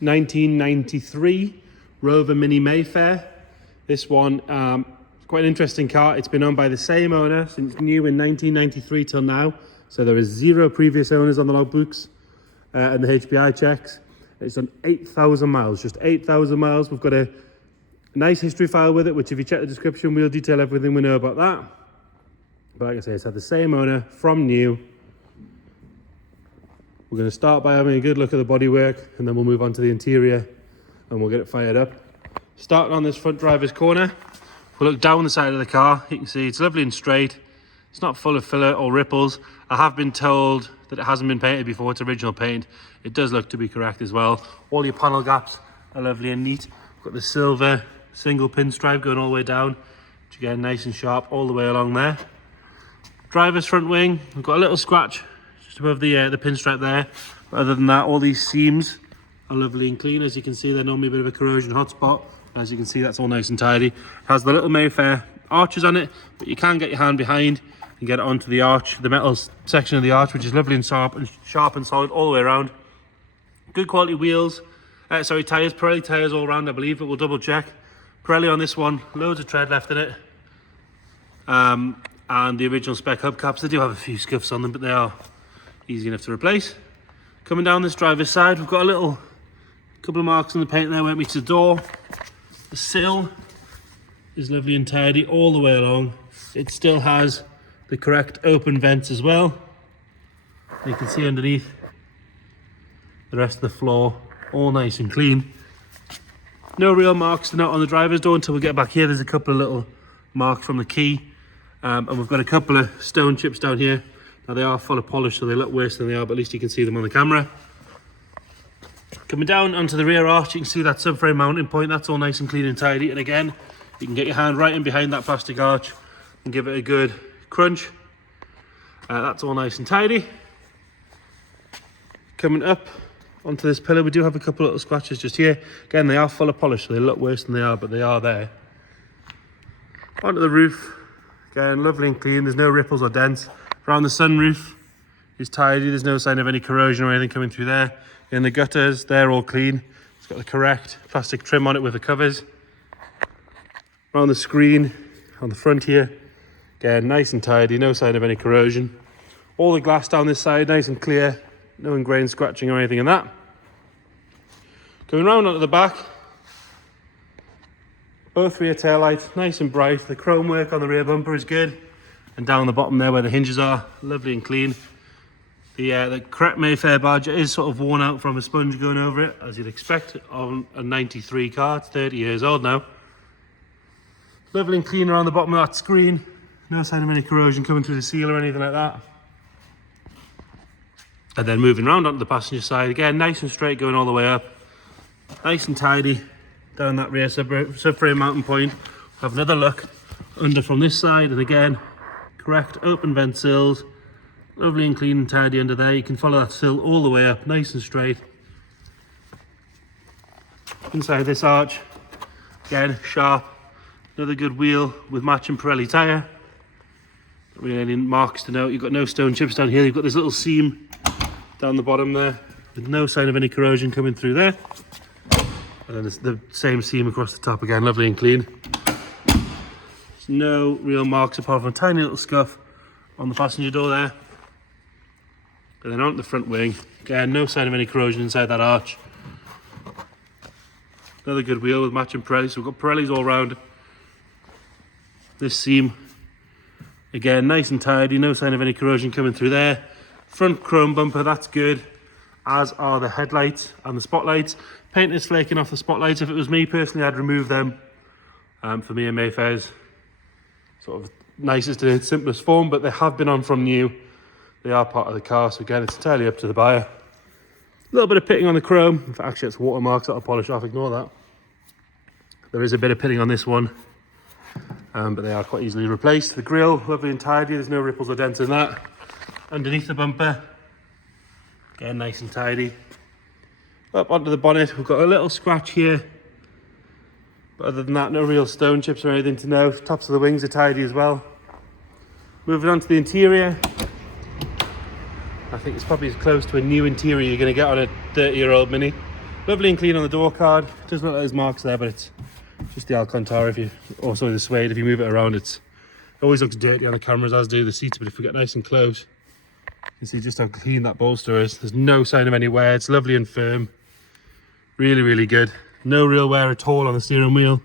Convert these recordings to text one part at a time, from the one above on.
1993 Rover Mini Mayfair. This one, quite an interesting car. It's been owned by the same owner since new in 1993 till now. So there is 0 previous owners on the logbooks and the HPI checks. It's done 8,000 miles, just 8,000 miles. We've got a nice history file with it, which if you check the description, we'll detail everything we know about that. But like I say, it's had the same owner from new. We're going to start by having a good look at the bodywork, and then we'll move on to the interior and we'll get it fired up. Starting on this front driver's corner, we'll look down the side of the car. You can see it's lovely and straight. It's not full of filler or ripples. I have been told that it hasn't been painted before. It's original paint. It does look to be correct as well. All your panel gaps are lovely and neat. We've got the silver single pinstripe going all the way down, which again, nice and sharp all the way along there. Driver's front wing, we've got a little scratch just above the pinstripe there. But other than that, all these seams are lovely and clean. As you can see, they're normally a bit of a corrosion hotspot. As you can see, that's all nice and tidy. It has the little Mayfair arches on it, but you can get your hand behind and get it onto the arch, the metal section of the arch, which is lovely and sharp and solid all the way around. Good quality wheels, tyres, Pirelli tyres all around, I believe, but we'll double check. Pirelli on this one, loads of tread left in it. And the original spec hubcaps, they do have a few scuffs on them, but they are easy enough to replace. Coming down this driver's side, we've got a couple of marks on the paint there where it meets the door. The sill is lovely and tidy all the way along. It still has the correct open vents as well. You can see underneath the rest of the floor, all nice and clean. No real marks to note on the driver's door until we get back here. There's a couple of little marks from the key. And we've got a couple of stone chips down here. Now they are full of polish, so they look worse than they are, but at least you can see them on the camera. Coming down onto the rear arch, you can see that subframe mounting point. That's all nice and clean and tidy. And again, you can get your hand right in behind that plastic arch and give it a good crunch. That's all nice and tidy. Coming up onto this pillar, we do have a couple of little scratches just here. Again, they are full of polish, so they look worse than they are, but they are there. Onto the roof. Again, lovely and clean. There's no ripples or dents. Around the sunroof is tidy. There's no sign of any corrosion or anything coming through there. In the gutters, they're all clean. It's got the correct plastic trim on it with the covers. Around the screen, on the front here, again, nice and tidy. No sign of any corrosion. All the glass down this side, nice and clear. No ingrained scratching or anything in that. Going round onto the back. Both rear tail lights, nice and bright. The chrome work on the rear bumper is good. And down the bottom there where the hinges are, lovely and clean. The correct Mayfair badge is sort of worn out from a sponge going over it, as you'd expect on a 93 car. It's 30 years old now. Lovely and clean around the bottom of that screen. No sign of any corrosion coming through the seal or anything like that. And then moving around onto the passenger side, again, nice and straight going all the way up. Nice and tidy. Down that rear subframe mounting point, have another look under from this side, and again, correct open vent sills, lovely and clean and tidy under there. You can follow that sill all the way up, nice and straight. Inside this arch, again, sharp, another good wheel with matching Pirelli tyre. Not really any marks to note. You've got no stone chips down here. You've got this little seam down the bottom there, with no sign of any corrosion coming through there. And then there's the same seam across the top again, lovely and clean. There's no real marks apart from a tiny little scuff on the passenger door there. And then onto the front wing, again, no sign of any corrosion inside that arch. Another good wheel with matching Pirelli, so we've got Pirellis all around. This seam, again, nice and tidy, no sign of any corrosion coming through there. Front chrome bumper, that's good, as are the headlights and the spotlights. Paint is flaking off the spotlights. If it was me personally, I'd remove them. For me and Mayfair's sort of nicest and simplest form, but they have been on from new. They are part of the car, so again, it's entirely up to the buyer. A little bit of pitting on the chrome. In fact, actually, it's watermarks that I'll polish off, ignore that. There is a bit of pitting on this one, but they are quite easily replaced. The grille, lovely and tidy. There's no ripples or dents in that. Underneath the bumper, again, nice and tidy. Up onto the bonnet, we've got a little scratch here. But other than that, no real stone chips or anything to know. Tops of the wings are tidy as well. Moving on to the interior. I think it's probably as close to a new interior you're going to get on a 30-year-old Mini. Lovely and clean on the door card. Doesn't look like there's marks there, but it's just the Alcantara. If you, or sorry, the suede. If you move it around, it always looks dirty on the cameras, as do the seats. But if we get nice and close, you can see just how clean that bolster is. There's no sign of any wear. It's lovely and firm. Really, really good. No real wear at all on the steering wheel.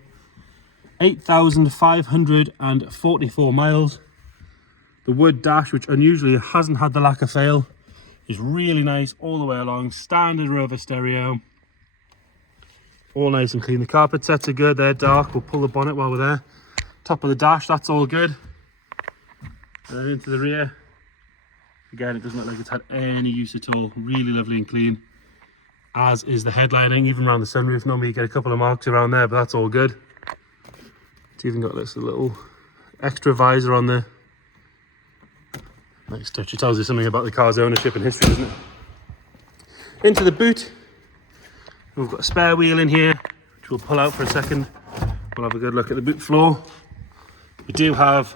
8,544 miles. The wood dash, which unusually hasn't had the lacquer fail, is really nice all the way along. Standard Rover stereo. All nice and clean. The carpet sets are good. They're dark. We'll pull the bonnet while we're there. Top of the dash, that's all good. And then into the rear. Again, it doesn't look like it's had any use at all. Really lovely and clean. As is the headlining, even around the sunroof. Normally you get a couple of marks around there, but that's all good. It's even got this little extra visor on there. Nice touch. It tells you something about the car's ownership and history, doesn't it? Into the boot. We've got a spare wheel in here, which we'll pull out for a second. We'll have a good look at the boot floor. We do have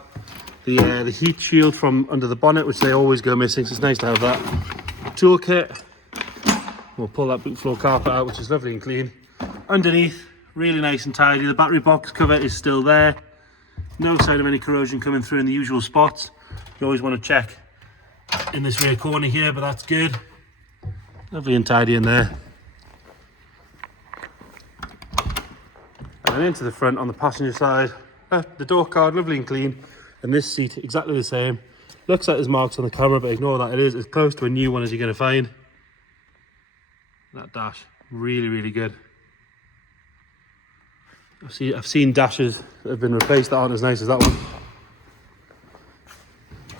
the heat shield from under the bonnet, which they always go missing, so it's nice to have that. Toolkit. We'll pull that boot floor carpet out, which is lovely and clean. Underneath, really nice and tidy. The battery box cover is still there. No sign of any corrosion coming through in the usual spots. You always want to check in this rear corner here, but that's good. Lovely and tidy in there. And then into the front on the passenger side. The door card, lovely and clean. And this seat, exactly the same. Looks like there's marks on the camera, but ignore that. It is as close to a new one as you're going to find. That dash, really, really good. I've seen dashes that have been replaced that aren't as nice as that one.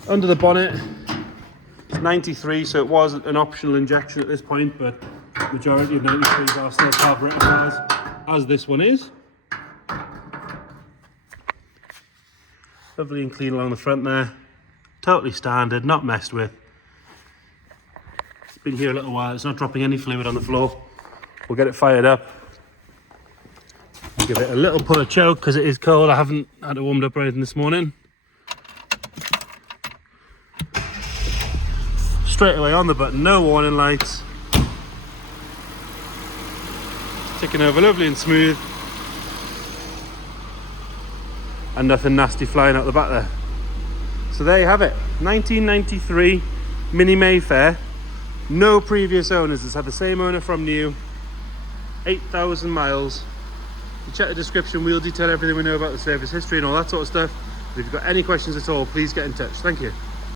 Under the bonnet, it's 93, so it was an optional injection at this point, but majority of 93s are still carburetor cars, as this one is. Lovely and clean along the front there. Totally standard, not messed with. It's been here a little while. It's not dropping any fluid on the floor. We'll get it fired up. Give it a little pull of choke because it is cold. I haven't had it warmed up or anything this morning. Straight away on the button, no warning lights. Ticking over lovely and smooth. And nothing nasty flying out the back there. So there you have it, 1993 Mini Mayfair. No previous owners, it's had the same owner from new. 8,000 miles. You check the description, we'll detail everything we know about the service history and all that sort of stuff. If you've got any questions at all, please get in touch. Thank you.